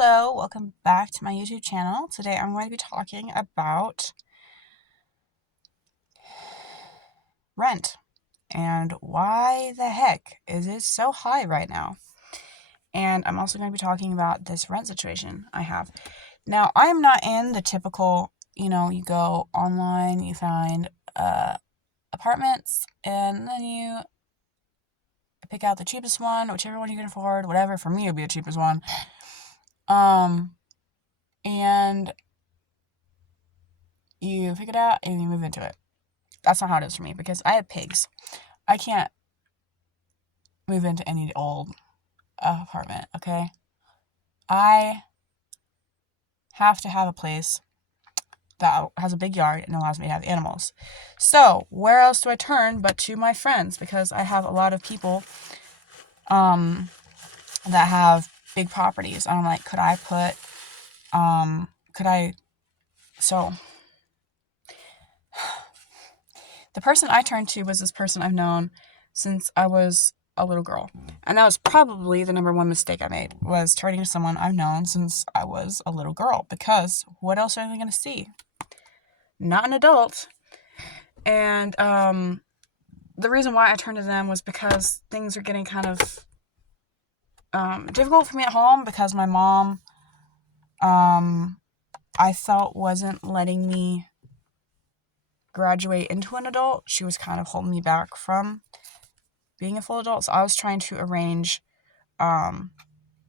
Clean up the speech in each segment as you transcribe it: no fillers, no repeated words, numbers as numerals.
Hello, welcome back to my YouTube channel. Today I'm going to be talking about rent and why the heck is it so high right now. And I'm also going to be talking about this rent situation I have. Now, I am not in the typical, you go online, you find apartments, and then you pick out the cheapest one, whichever one you can afford, whatever. For me, it would be the cheapest one. And you pick it out and you move into it. That's not how it is for me because I have pigs. I can't move into any old apartment, okay? I have to have a place that has a big yard and allows me to have animals. So, where else do I turn but to my friends? Because I have a lot of people that have big properties. And I'm like, so the person I turned to was this person I've known since I was a little girl. And that was probably the number one mistake I made, was turning to someone I've known since I was a little girl. Because what else are they going to see? Not an adult. And the reason why I turned to them was because things are getting kind of difficult for me at home because my mom, I felt wasn't letting me graduate into an adult. She was kind of holding me back from being a full adult. So I was trying to arrange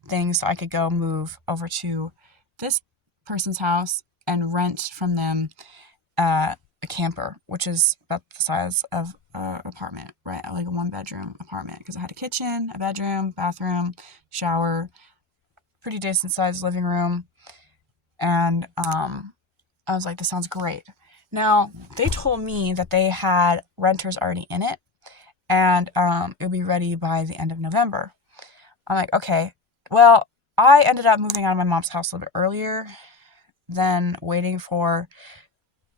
things so I could go move over to this person's house and rent from them a camper, which is about the size of an apartment, right? Like a 1-bedroom apartment, because it had a kitchen, a bedroom, bathroom, shower, pretty decent sized living room. And I was like, this sounds great. Now, they told me that they had renters already in it, and it would be ready by the end of November. I'm like, okay. Well, I ended up moving out of my mom's house a little bit earlier than waiting for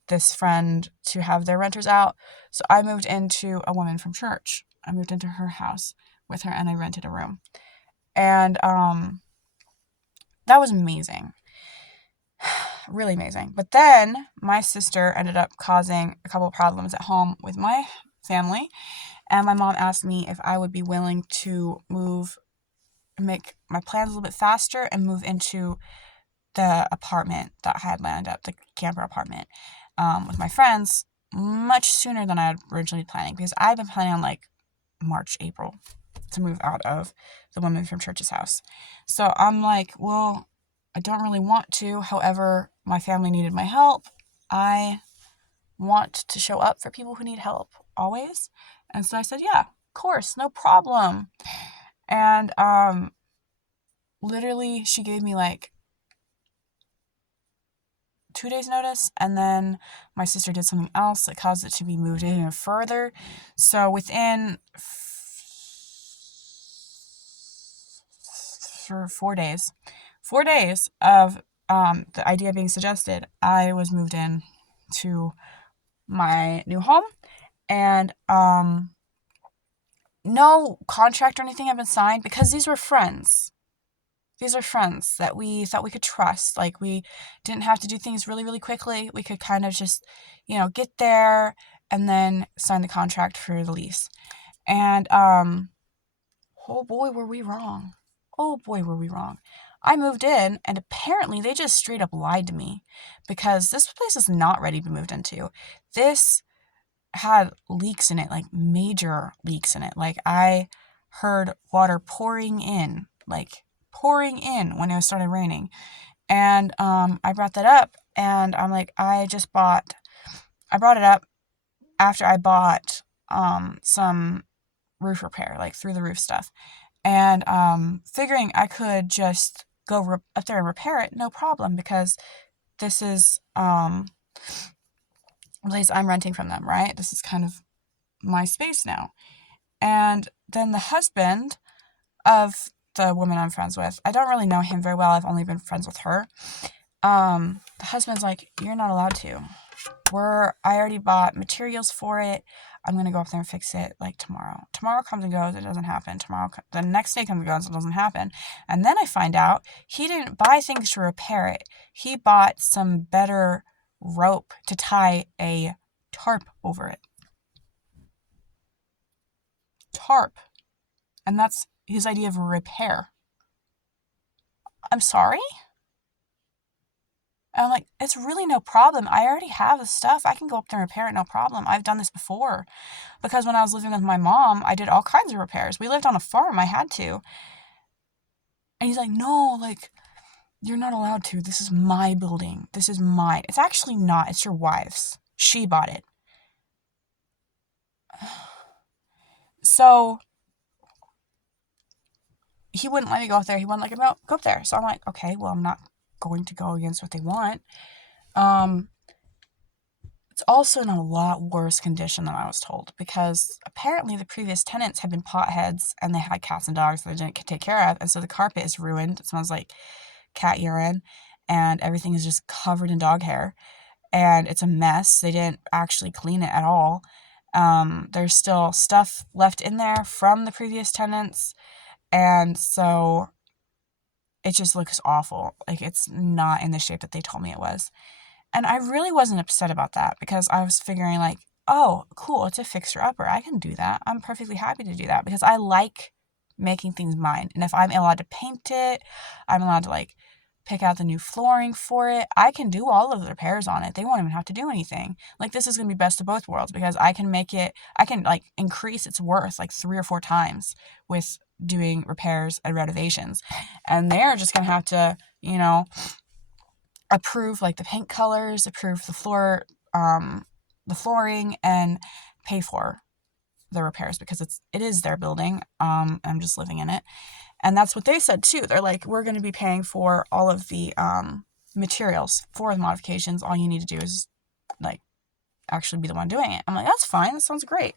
this friend to have their renters out. So I moved into a woman from church. I moved into her house with her and I rented a room. And that was amazing. Really amazing. But then my sister ended up causing a couple of problems at home with my family. And my mom asked me if I would be willing to make my plans a little bit faster and move into the apartment that I had landed up, the camper apartment, with my friends much sooner than I had originally planning, because I've been planning on like March, April to move out of the woman from church's house. So I'm like, well, I don't really want to. However, my family needed my help. I want to show up for people who need help always. And so I said, yeah, of course, no problem. And literally she gave me like 2 days notice, and then my sister did something else that caused it to be moved in even further. So within for 4 days of the idea being suggested, I was moved in to my new home. And no contract or anything had been signed because these were friends. These are friends that we thought we could trust. Like, we didn't have to do things really, really quickly. We could kind of just, get there and then sign the contract for the lease. And, oh boy, were we wrong. Oh boy, were we wrong. I moved in, and apparently they just straight up lied to me because this place is not ready to be moved into. This had leaks in it, like major leaks in it. Like, I heard water pouring in when it started raining. And I brought that up, and I'm like, I brought it up after I bought some roof repair, like through the roof stuff. And figuring I could just go up there and repair it, no problem, because this is a place I'm renting from them, right? This is kind of my space now. And then the husband of the woman I'm friends with, I don't really know him very well. I've only been friends with her. The husband's like, you're not allowed to. I already bought materials for it. I'm going to go up there and fix it like tomorrow. Tomorrow comes and goes, it doesn't happen. The next day comes and goes, it doesn't happen. And then I find out he didn't buy things to repair it. He bought some better rope to tie a tarp over it. Tarp. And that's his idea of repair. I'm sorry? And I'm like, it's really no problem. I already have the stuff. I can go up there and repair it, no problem. I've done this before. Because when I was living with my mom, I did all kinds of repairs. We lived on a farm. I had to. And he's like, no, like, you're not allowed to. This is my building. This is mine. It's actually not. It's your wife's. She bought it. So he wouldn't let me go up there. He wouldn't let me go up there. So I'm like, okay, well, I'm not going to go against what they want. It's also in a lot worse condition than I was told, because apparently the previous tenants had been potheads and they had cats and dogs that they didn't take care of. And so the carpet is ruined. It smells like cat urine and everything is just covered in dog hair and it's a mess. They didn't actually clean it at all. There's still stuff left in there from the previous tenants. And so it just looks awful. Like, it's not in the shape that they told me it was. And I really wasn't upset about that, because I was figuring like, oh, cool, it's a fixer-upper. I can do that. I'm perfectly happy to do that because I like making things mine. And if I'm allowed to paint it, I'm allowed to like pick out the new flooring for it. I can do all of the repairs on it. They won't even have to do anything. Like, this is going to be best of both worlds, because I can like increase its worth like 3 or 4 times with doing repairs and renovations. And they're just going to have to, approve like the paint colors, approve the flooring, and pay for the repairs, because it is their building. I'm just living in it. And that's what they said too. They're like, we're going to be paying for all of the materials for the modifications. All you need to do is like actually be the one doing it. I'm like, that's fine. That sounds great.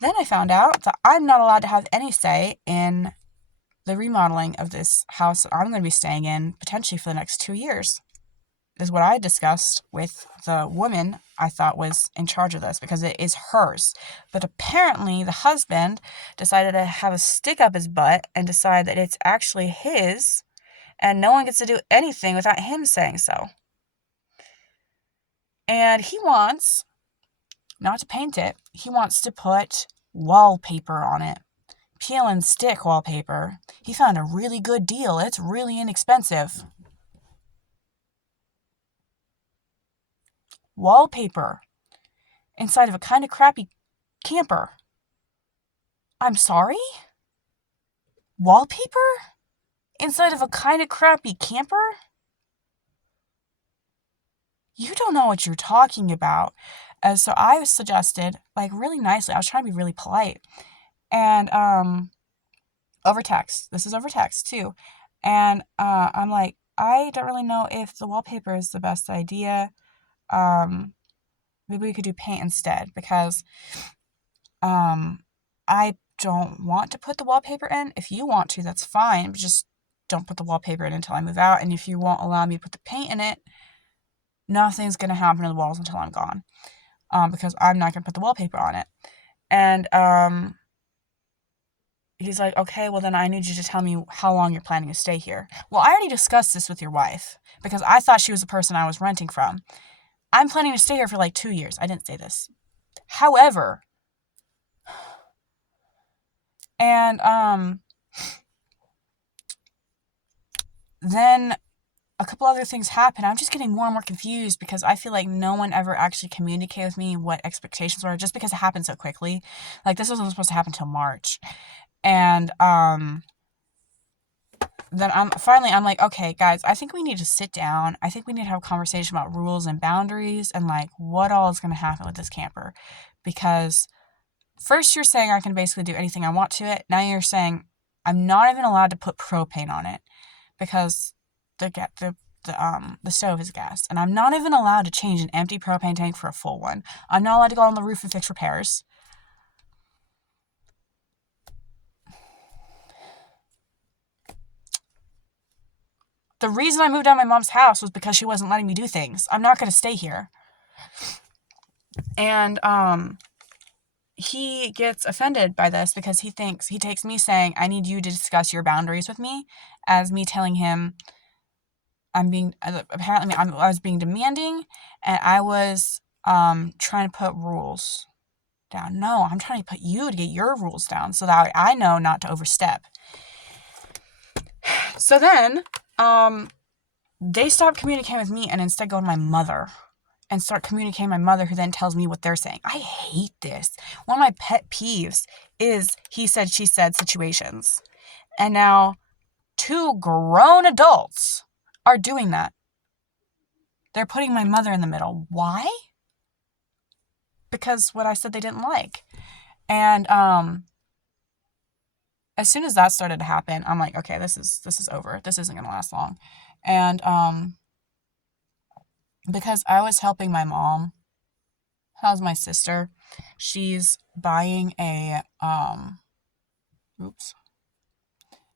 Then I found out that I'm not allowed to have any say in the remodeling of this house that I'm going to be staying in potentially for the next 2 years, is what I discussed with the woman I thought was in charge of this, because it is hers. But apparently the husband decided to have a stick up his butt and decide that it's actually his and no one gets to do anything without him saying so. And he wants not to paint it. He wants to put wallpaper on it. Peel and stick wallpaper. He found a really good deal. It's really inexpensive. Wallpaper inside of a kind of crappy camper. I'm sorry? Wallpaper inside of a kind of crappy camper? You don't know what you're talking about. So I suggested, like, really nicely, I was trying to be really polite, and over text. This is over text too. And I'm like, I don't really know if the wallpaper is the best idea. Maybe we could do paint instead, because I don't want to put the wallpaper in. If you want to, that's fine, but just don't put the wallpaper in until I move out. And if you won't allow me to put the paint in it, nothing's going to happen to the walls until I'm gone, because I'm not going to put the wallpaper on it. And he's like, okay, well then I need you to tell me how long you're planning to stay here. Well, I already discussed this with your wife, because I thought she was the person I was renting from. I'm planning to stay here for like 2 years. I didn't say this. However, and then a couple other things happen. I'm just getting more and more confused, because I feel like no one ever actually communicated with me what expectations were, just because it happened so quickly. Like, this wasn't supposed to happen till March. And then I'm like, okay, guys, I think we need to sit down. I think we need to have a conversation about rules and boundaries and like what all is going to happen with this camper. Because first you're saying I can basically do anything I want to it. Now you're saying I'm not even allowed to put propane on it, because the stove is gas, and I'm not even allowed to change an empty propane tank for a full one. I'm not allowed to go on the roof and fix repairs. The reason I moved out of my mom's house was because she wasn't letting me do things. I'm not going to stay here. And he gets offended by this because he takes me saying, I need you to discuss your boundaries with me, as me telling him I was being demanding, and I was trying to put rules down. No, I'm trying to put you to get your rules down so that I know not to overstep. So then, they stop communicating with me and instead go to my mother and start communicating with my mother, who then tells me what they're saying. I hate this. One of my pet peeves is he said, she said situations. And now 2 grown adults are doing that. They're putting my mother in the middle. Why? Because what I said they didn't like. And as soon as that started to happen, I'm like, okay, this is over. This isn't going to last long. And because I was helping my mom, how's my sister? She's buying a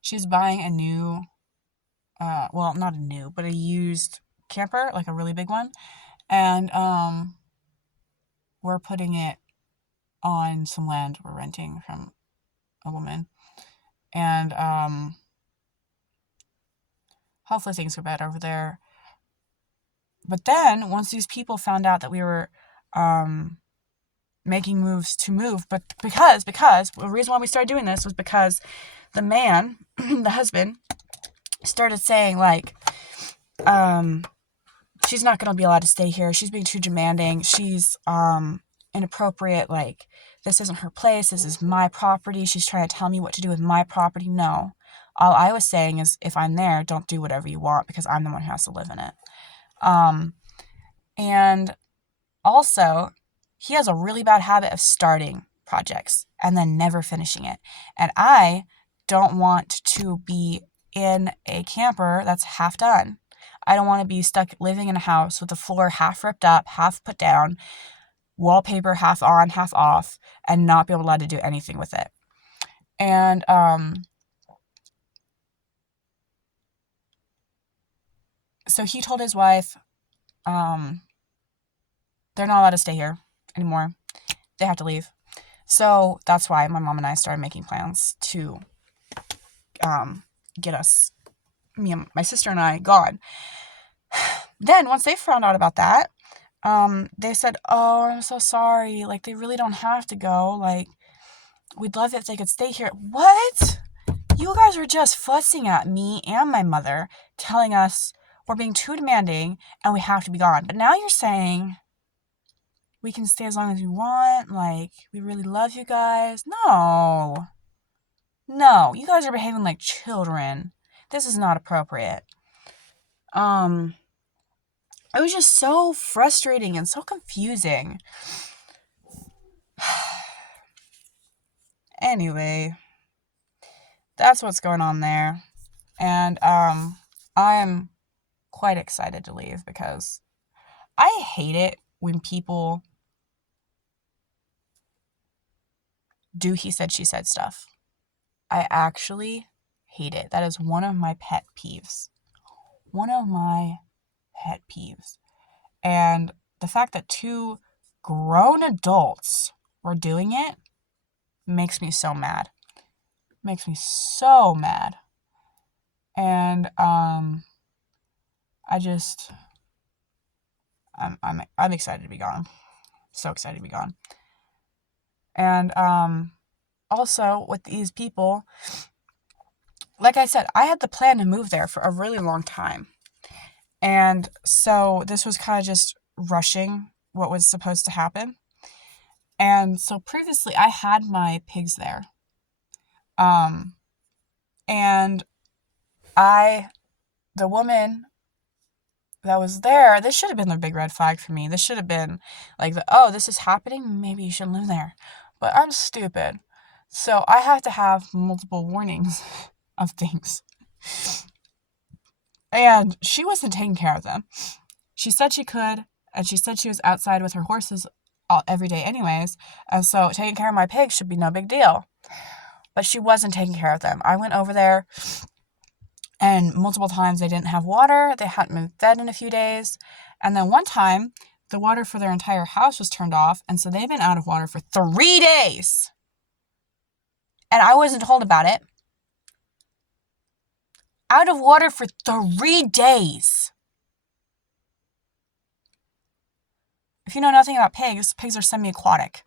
she's buying a new well, not a new, but a used camper, like a really big one. And we're putting it on some land we're renting from a woman. And hopefully things go better over there. But then once these people found out that we were making moves to move, but because the reason why we started doing this was because the man, the husband, started saying like, she's not going to be allowed to stay here. She's being too demanding. She's inappropriate. Like, this isn't her place. This is my property. She's trying to tell me what to do with my property. No. All I was saying is, if I'm there, don't do whatever you want because I'm the one who has to live in it. And also, he has a really bad habit of starting projects and then never finishing it. And I don't want to be in a camper that's half done. I don't want to be stuck living in a house with the floor half ripped up, half put down, wallpaper half on, half off, and not be able to do anything with it. And so he told his wife, they're not allowed to stay here anymore. They have to leave. So that's why my mom and I started making plans to get us, me and my sister and I, gone. Then once they found out about that, they said, oh, I'm so sorry. Like, they really don't have to go. Like, we'd love it if they could stay here. What? You guys were just fussing at me and my mother, telling us we're being too demanding and we have to be gone. But now you're saying we can stay as long as we want. Like, we really love you guys. No, you guys are behaving like children. This is not appropriate. It was just so frustrating and so confusing. Anyway, that's what's going on there. And I'm quite excited to leave because I hate it when people do he said, she said stuff. I actually hate it. That is one of my pet peeves. And the fact that 2 grown adults were doing it makes me so mad. And I'm excited to be gone. So excited to be gone. And also with these people, like I said, I had the plan to move there for a really long time. And so this was kind of just rushing what was supposed to happen. And so previously I had my pigs there. And the woman that was there, this should have been the big red flag for me. This should have been like, oh, this is happening. Maybe you shouldn't live there. But I'm stupid. So I have to have multiple warnings of things. And she wasn't taking care of them. She said she could, and she said she was outside with her horses every day anyways. And so taking care of my pigs should be no big deal. But she wasn't taking care of them. I went over there, and multiple times they didn't have water. They hadn't been fed in a few days. And then one time, the water for their entire house was turned off, and so they've been out of water for 3 days. And I wasn't told about it. Out of water for 3 days. If you know nothing about pigs, pigs are semi-aquatic.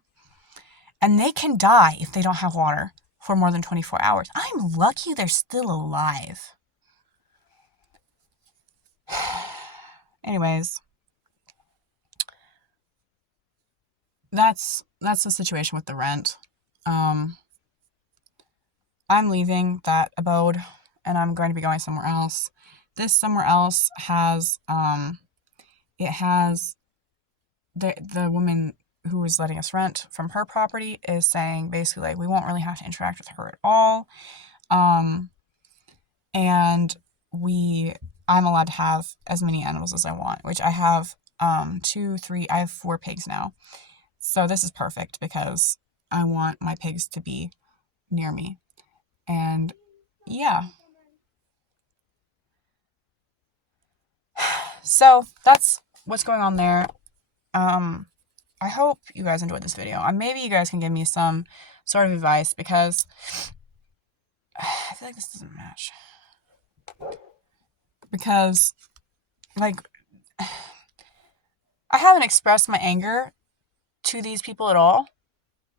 And they can die if they don't have water for more than 24 hours. I'm lucky they're still alive. Anyways, that's the situation with the rent. I'm leaving that abode and I'm going to be going somewhere else. This somewhere else has it has the woman who is letting us rent from her property is saying basically like we won't really have to interact with her at all. And I'm allowed to have as many animals as I want, which I have 2, 3, I have 4 pigs now. So this is perfect because I want my pigs to be near me. And yeah. So that's what's going on there. I hope you guys enjoyed this video. Maybe you guys can give me some sort of advice because I feel like this doesn't match. Because, like, I haven't expressed my anger to these people at all.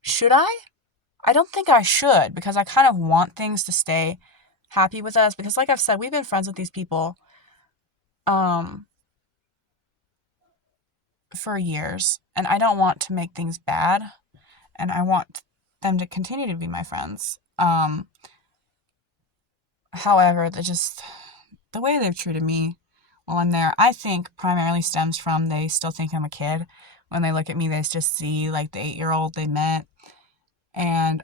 Should I? I don't think I should because I kind of want things to stay happy with us because, like I've said, we've been friends with these people for years, and I don't want to make things bad, and I want them to continue to be my friends. However, the way they've treated me while I'm there, I think primarily stems from they still think I'm a kid. When they look at me, they just see like the 8-year-old they met, and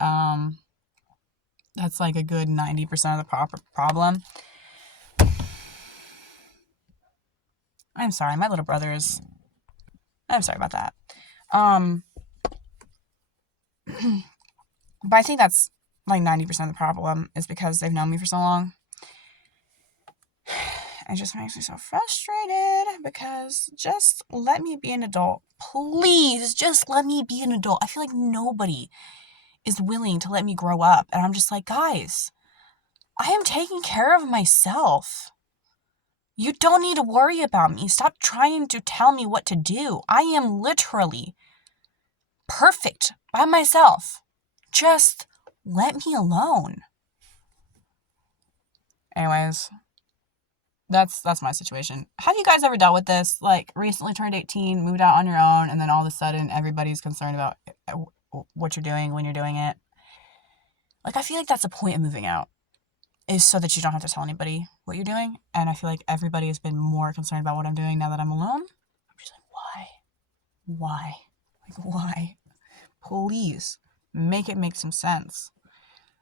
that's like a good 90% of the problem. I'm sorry, my little brother is. I'm sorry about that. But I think that's like 90% of the problem is because they've known me for so long. It just makes me so frustrated because just let me be an adult. Please, just let me be an adult. I feel like nobody is willing to let me grow up. And I'm just like, guys, I am taking care of myself. You don't need to worry about me. Stop trying to tell me what to do. I am literally perfect by myself. Just let me alone. Anyways, that's my situation. Have you guys ever dealt with this? Like, recently turned 18, moved out on your own, and then all of a sudden everybody's concerned about what you're doing when you're doing it. Like, I feel like that's the point of moving out, is so that you don't have to tell anybody what you're doing. And I feel like everybody has been more concerned about what I'm doing now that I'm alone. I'm just like, why? Like, why? Please make it make some sense.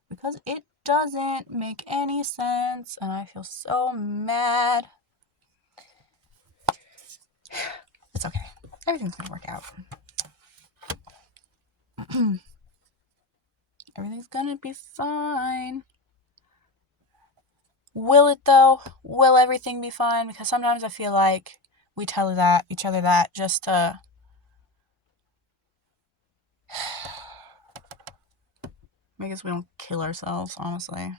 Because it doesn't make any sense. And I feel so mad. It's okay. Everything's gonna work out. Everything's gonna be fine. Will it though? Will everything be fine? Because sometimes I feel like we tell each other that just to make us we don't kill ourselves, honestly.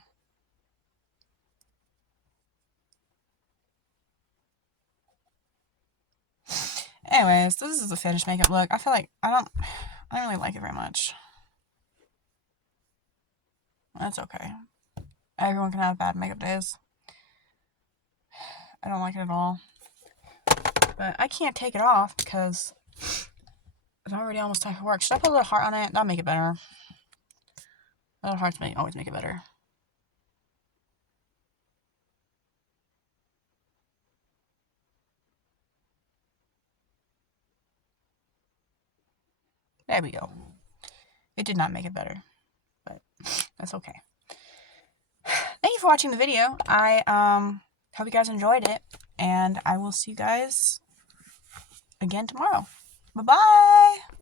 Anyways, this is the finished makeup look. I feel like I don't really like it very much. That's okay. Everyone can have bad makeup days. I don't like it at all. But I can't take it off because it's already almost time for work. Should I put a little heart on it? That'll make it better. Little hearts always make it better. There we go. It did not make it better, but that's okay. Thank you for watching the video. I hope you guys enjoyed it, and I will see you guys again tomorrow. Bye-bye!